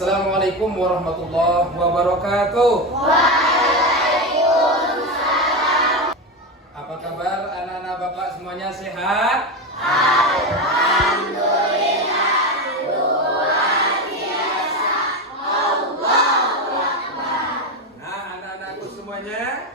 Assalamualaikum warahmatullahi wabarakatuh. Waalaikumsalam. Apa kabar anak-anak bapak semuanya, sehat? Alhamdulillah, luar biasa. Allahu Akbar. Nah, anak-anakku semuanya,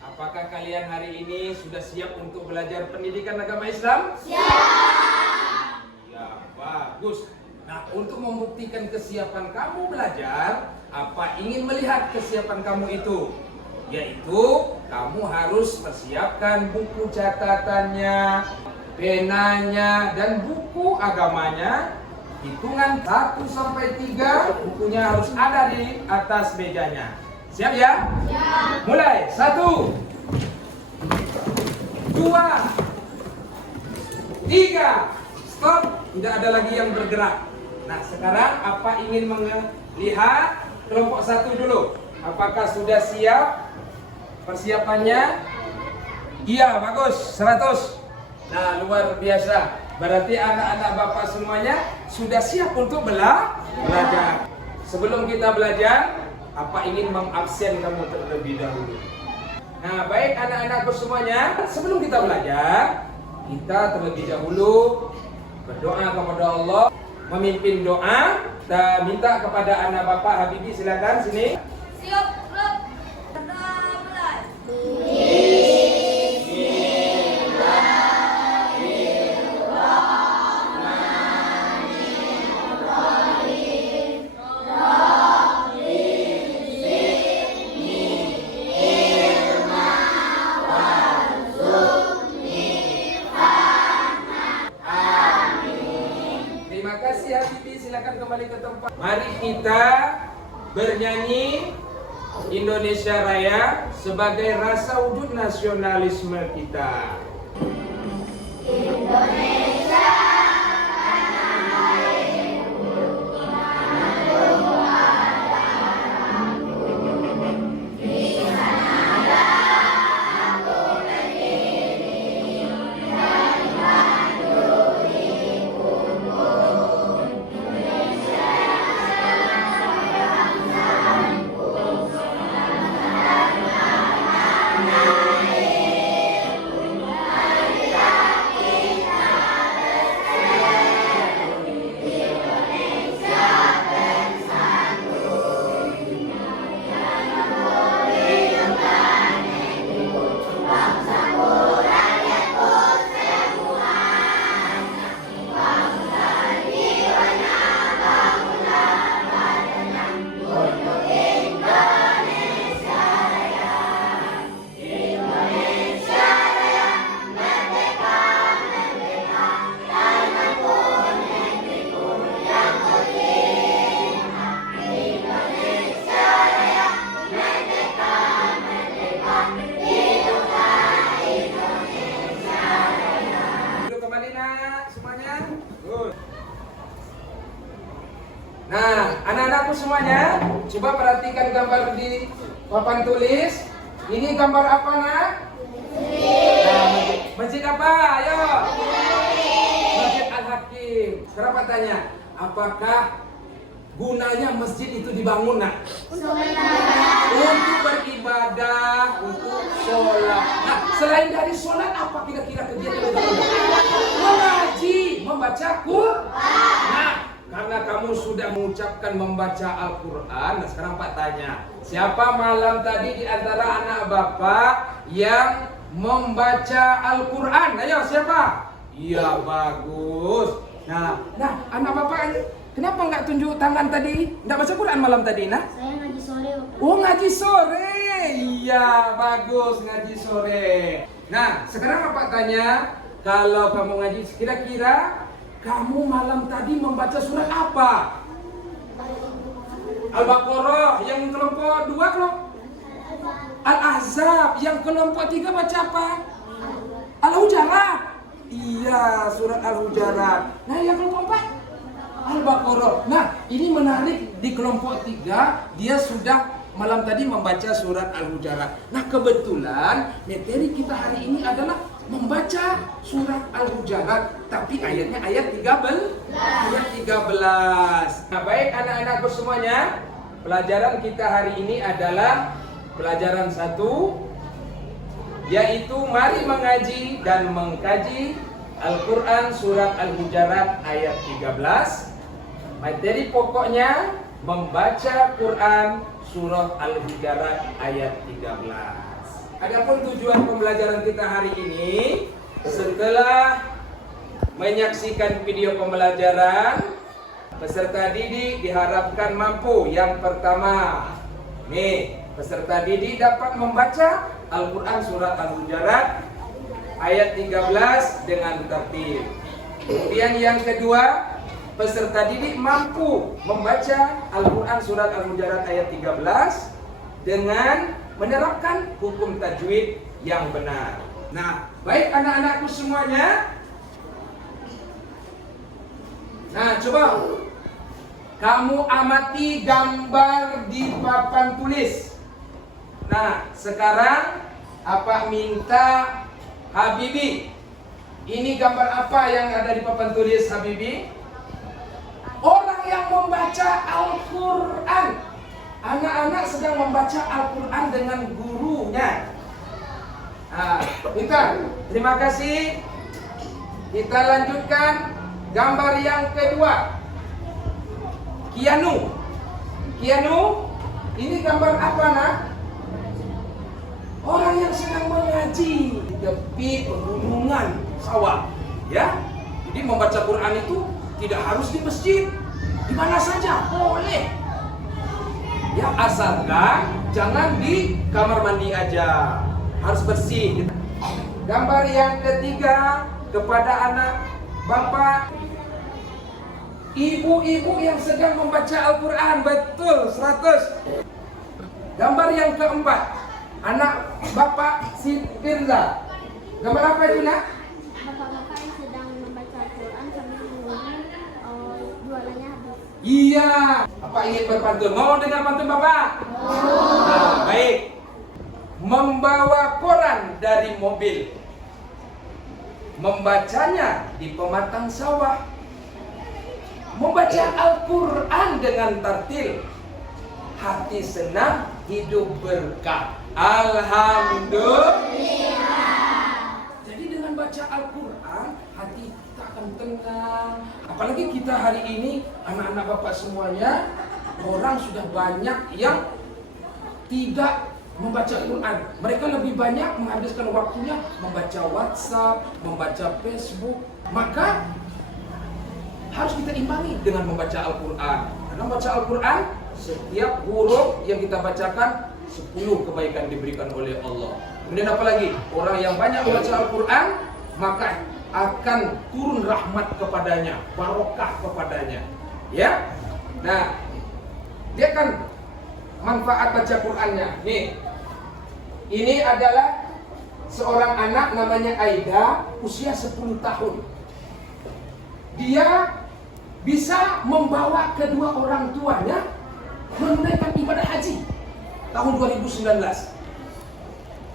apakah kalian hari ini sudah siap untuk belajar pendidikan agama Islam? Siap. Ya, bagus. Nah, untuk membuktikan kesiapan kamu belajar, apa ingin melihat kesiapan kamu itu? Yaitu, kamu harus persiapkan buku catatannya, penanya, dan buku agamanya. Hitungan 1 sampai 3, bukunya harus ada di atas mejanya. Siap ya? Siap. Mulai, 1, 2, 3, stop, tidak ada lagi yang bergerak. Nah, sekarang apa ingin melihat kelompok 1 dulu? Apakah sudah siap persiapannya? Iya, bagus, 100. Nah, luar biasa. Berarti anak-anak bapak semuanya sudah siap untuk belajar. Sebelum kita belajar, apa ingin mengabsen kamu terlebih dahulu? Nah, baik anak-anakku semuanya, sebelum kita belajar, kita terlebih dahulu berdoa kepada Allah, memimpin doa. Kita minta kepada anak bapak Habibi, silakan sini. Siap, Rob. Berdoa mulai. Terima kasih Habibi, silakan kembali ke tempat. Mari kita bernyanyi Indonesia Raya sebagai rasa wujud nasionalisme kita. Indonesia. Duduk kembali nak semuanya. Good. Nah, anak-anakku semuanya, coba perhatikan gambar di papan tulis. Ini gambar apa nak? Nah, masjid apa? Ayo. Masjid Al-Hakim. Sekarang Pak tanya, apakah gunanya masjid itu dibangun nak? Untuk beribadah, untuk sholat. Nah, selain dari sholat, apa kira-kira kegiatan itu? Mengaji, membaca Quran. Nah, karena kamu sudah mengucapkan membaca Al-Quran, nah sekarang Pak tanya, siapa malam tadi di antara anak bapak yang membaca Al-Quran? Ayo, siapa? Iya, bagus. Nah, anak bapak ini kenapa nggak tunjuk tangan tadi? Nggak baca Quran malam tadi, nah? Saya ngaji sore, Pak. Oh, ngaji sore. Iya, bagus, ngaji sore. Nah, sekarang Bapak tanya, kalau kamu ngaji, kira-kira kamu malam tadi membaca surat apa? Al-Baqarah. Yang kelompok 2 kelompok Al-Ahzab. Yang kelompok 3 baca apa? Al-Hujarat. Iya, surat Al-Hujarat. Nah, yang kelompok 4 Al-Baqarah. Nah, ini menarik, di kelompok 3 dia sudah malam tadi membaca surat Al-Hujarat. Nah, kebetulan materi kita hari ini adalah membaca surat Al-Hujurat, tapi ayatnya ayat 13. Nah, baik anak-anakku semuanya, pelajaran kita hari ini adalah pelajaran 1, yaitu mari mengaji dan mengkaji Al-Quran surat Al-Hujurat ayat 13. Materi pokoknya membaca Quran surah Al-Hujurat ayat 13. Adapun tujuan pembelajaran kita hari ini, setelah menyaksikan video pembelajaran, peserta didik diharapkan mampu. Yang pertama, nih, peserta didik dapat membaca Al-Quran surat Al-Hujurat ayat 13 dengan tertib. Kemudian yang kedua, peserta didik mampu membaca Al-Quran surat Al-Hujurat ayat 13 dengan menerapkan hukum tajwid yang benar. Nah, baik anak-anakku semuanya. Nah, coba kamu amati gambar di papan tulis. Nah, sekarang apa minta Habibi, ini gambar apa yang ada di papan tulis Habibi? Orang yang membaca Al-Quran. Anak-anak sedang membaca Al-Quran dengan gurunya. Nah, terima kasih. Kita lanjutkan gambar yang kedua. Kianu, ini gambar apa nak? Orang yang sedang mengaji di tepi pegunungan sawah, ya. Jadi membaca Quran itu tidak harus di masjid, di mana saja boleh. Ya, asalkan jangan di kamar mandi aja, harus bersih. Gambar yang ketiga kepada anak bapak, ibu-ibu yang sedang membaca Al-Quran, betul 100. Gambar yang keempat, anak bapak si Firza. Gambar apa itu nak? Bapak-bapak yang sedang membaca Al-Quran sambil menunggu jualannya habis. Iya. Apa ingin berpantun? Mau dengar pantun bapak? Nah, baik. Membawa koran dari mobil, membacanya di pematang sawah, membaca Al-Quran dengan tartil, hati senang, hidup berkah. Alhamdulillah. Jadi dengan baca Al-Quran, hati kita akan tenang. Apalagi kita hari ini, anak-anak bapak semuanya, orang sudah banyak yang tidak membaca Quran. Mereka lebih banyak menghabiskan waktunya membaca WhatsApp, membaca Facebook. Maka harus kita imbangi dengan membaca Al-Quran. Karena membaca Al-Quran, setiap huruf yang kita bacakan 10 kebaikan diberikan oleh Allah. Kemudian apa lagi? Orang yang banyak membaca Al-Quran, maka akan turun rahmat kepadanya, barokah kepadanya. Ya. Nah, dia kan manfaat baca Qurannya. Nih, ini adalah seorang anak namanya Aida, usia 10 tahun. Dia bisa membawa kedua orang tuanya menunaikan ibadah haji tahun 2019.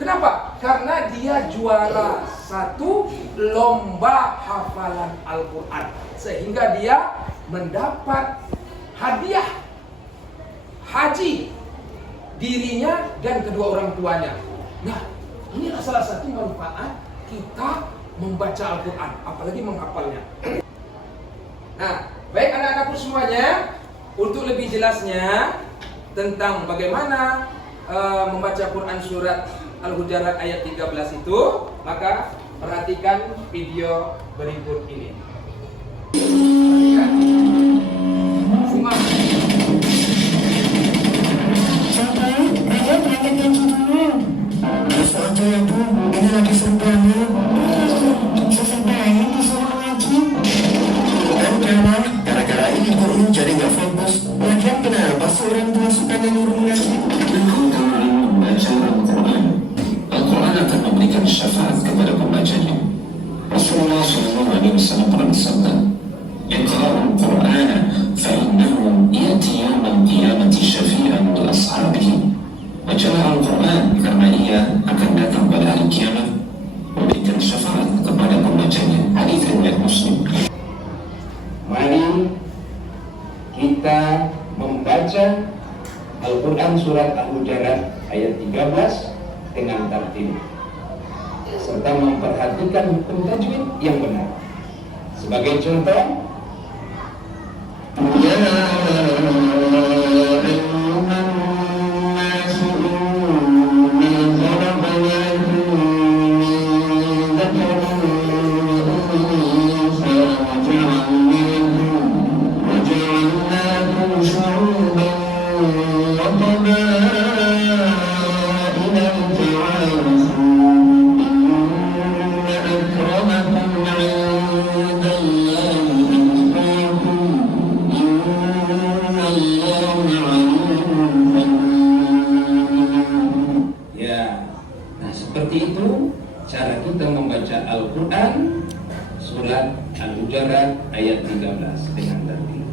Kenapa? Karena dia juara 1 lomba hafalan Al-Quran, sehingga dia mendapat hadiah haji dirinya dan kedua orang tuanya. Nah, inilah salah satu manfaat kita membaca Al-Quran, apalagi menghafalnya. Nah, baik anak-anakku semuanya, untuk lebih jelasnya tentang bagaimana membaca Quran surat Al-Hujurat ayat 13 itu, maka perhatikan video berikut ini. Simak. Sesuatu itu ini lagi sebenarnya sebenarnya disuruh lagi dan karena gara-gara ini gurunya jadi gak fokus. Lagian kenapa sih orang tua sukanya nyuruh ngaji? Engkau telah membaca Al-Quran. Al-Quran akan memberikan syafaat kepada pembacanya. Rasulullah SAW pernah bersabda, "Iqra'ul Qur'an fa'innahu yati yawmal qiyamati syafi'an li ashabihi." Bacalah Al-Quran karena ia akan datang pada hari kiamat memberikan syafaat membaca Al-Quran Surat Al-Hujurat ayat 13 dengan tartil, serta memperhatikan hukum tajwid yang benar. Sebagai contoh, Ya Ya, nah seperti itu cara kita membaca Al-Quran Surat Al-Hujurat ayat 13 dengan tartil.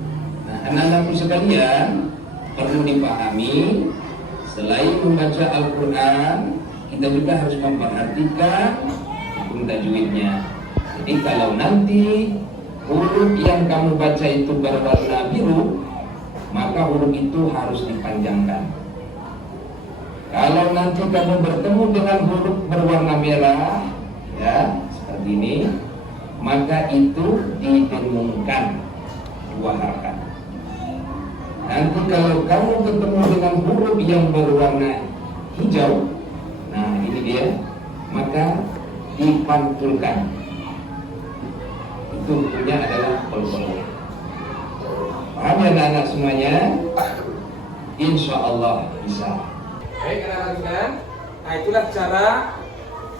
Nah, anak-anakku sekalian, perlu dipahami, selain membaca Al-Quran, kita juga harus memperhatikan hukum tajwidnya. Jadi kalau nanti huruf yang kamu baca itu berwarna biru, maka huruf itu harus dipanjangkan. Kalau nanti kamu bertemu dengan huruf berwarna merah, ya seperti ini, maka itu didengungkan 2 harakat. Nanti kalau kamu ketemu dengan huruf yang berwarna hijau, nah ini dia, maka dipantulkan. Itu hukumnya adalah kol-kol. Paham ya anak-anak semuanya? Insya Allah bisa. Baik anak-anak sekalian, nah itulah cara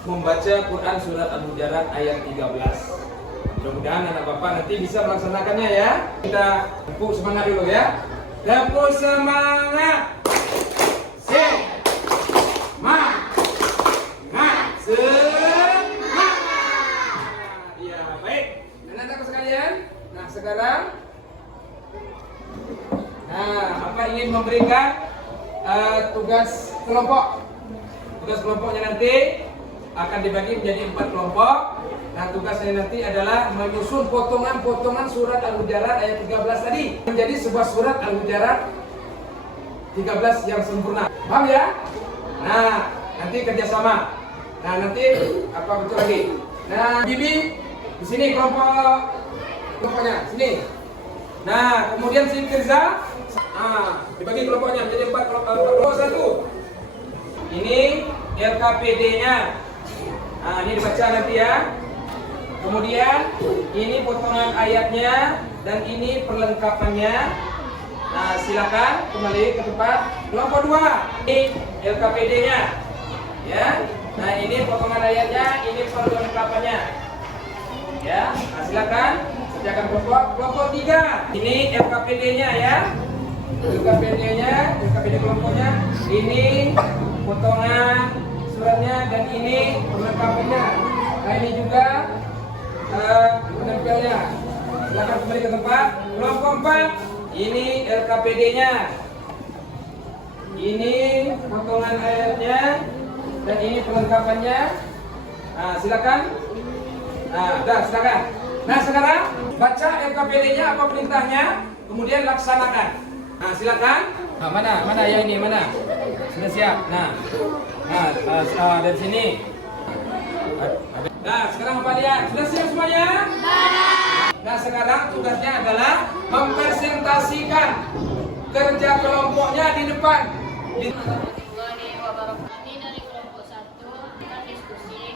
membaca Quran Surat Al-Hujurat ayat 13. Mudah-mudahan anak bapak nanti bisa melaksanakannya ya. Kita tepuk semangat dulu ya. Tepuk semangat. Semangat. Ya baik, anak-anak sekalian. Nah sekarang, apa ingin memberikan tugas kelompok. Tugas kelompoknya nanti akan dibagi menjadi 4 kelompok. Nah, tugasnya nanti adalah menyusun potongan-potongan surat Al-Hujurat ayat 13 tadi menjadi sebuah surat Al-Hujurat 13 yang sempurna. Paham ya? Nah, nanti kerjasama. Nah, nanti apa betul lagi? Nah, Bibi di sini kelompoknya sini. Nah, kemudian si Firza, dibagi kelompoknya menjadi 4 kelompok. 1. Ini LKPD-nya. Nah, ini dibaca nanti ya. Kemudian ini potongan ayatnya dan ini perlengkapannya. Nah, silakan kembali ke tempat. Kelompok 2. Ini LKPD-nya. Ya. Nah, ini potongan ayatnya, ini perlengkapannya. Ya. Nah, silakan kerjakan kelompok. Kelompok 3. Ini LKPD-nya ya. LKPD kelompoknya, ini potongan suratnya dan ini perlengkapannya. Nah ini juga penempelnya. Silakan kembali ke tempat. Kelompok 4, ini LKPD-nya, ini potongan ayatnya dan ini perlengkapannya. Nah silakan. Silakan. Nah sekarang baca LKPD-nya apa perintahnya, kemudian laksanakan. Nah silakan. Nah, mana yang ini mana? Sudah siap. Nah, dari sini. Nah sekarang apa dia? Sudah siap semuanya? Nah sekarang tugasnya adalah mempresentasikan kerja kelompoknya di depan. Ini dari kelompok 1 kita diskusi.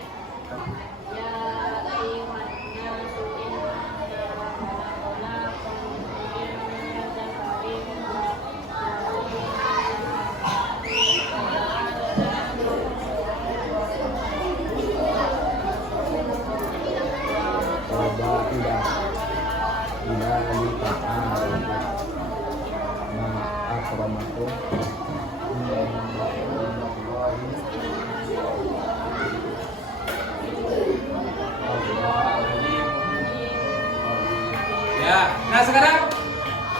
Ya, nah sekarang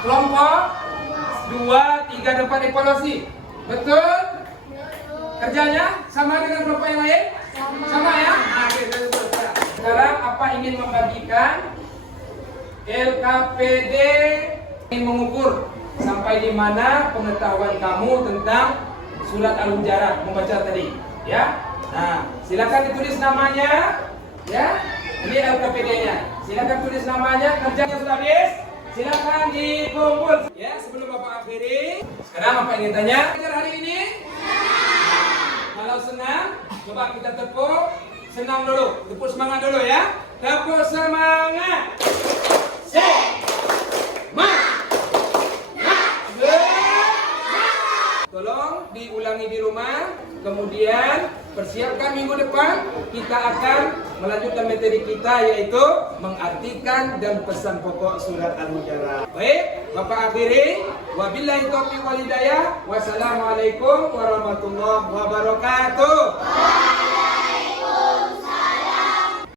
kelompok 2, 3 dapat evaluasi. Betul? Kerjanya sama dengan kelompok yang lain? Sama ya? Nah, betul. Sekarang apa ingin membagikan LKPD ingin mengukur sampai di mana pengetahuan kamu tentang surat Al-Hujurat membaca tadi, ya. Nah, silakan ditulis namanya, ya. Ini LKPD-nya. Silakan tulis namanya. Kerjanya sudah habis. Silakan dikumpul. Ya, sebelum Bapak akhiri, sekarang Bapak ingin tanya, belajar hari ini? Kalau senang, coba kita tepuk senang dulu, tepuk semangat dulu ya. Tepuk semangat. Tolong diulangi di rumah, kemudian persiapkan minggu depan kita akan melanjutkan materi kita, yaitu mengartikan dan pesan pokok surat Al-Hujurat. Baik, Bapak akhiri. Wabillahi taufiq wal hidayah. Wassalamualaikum warahmatullahi wabarakatuh.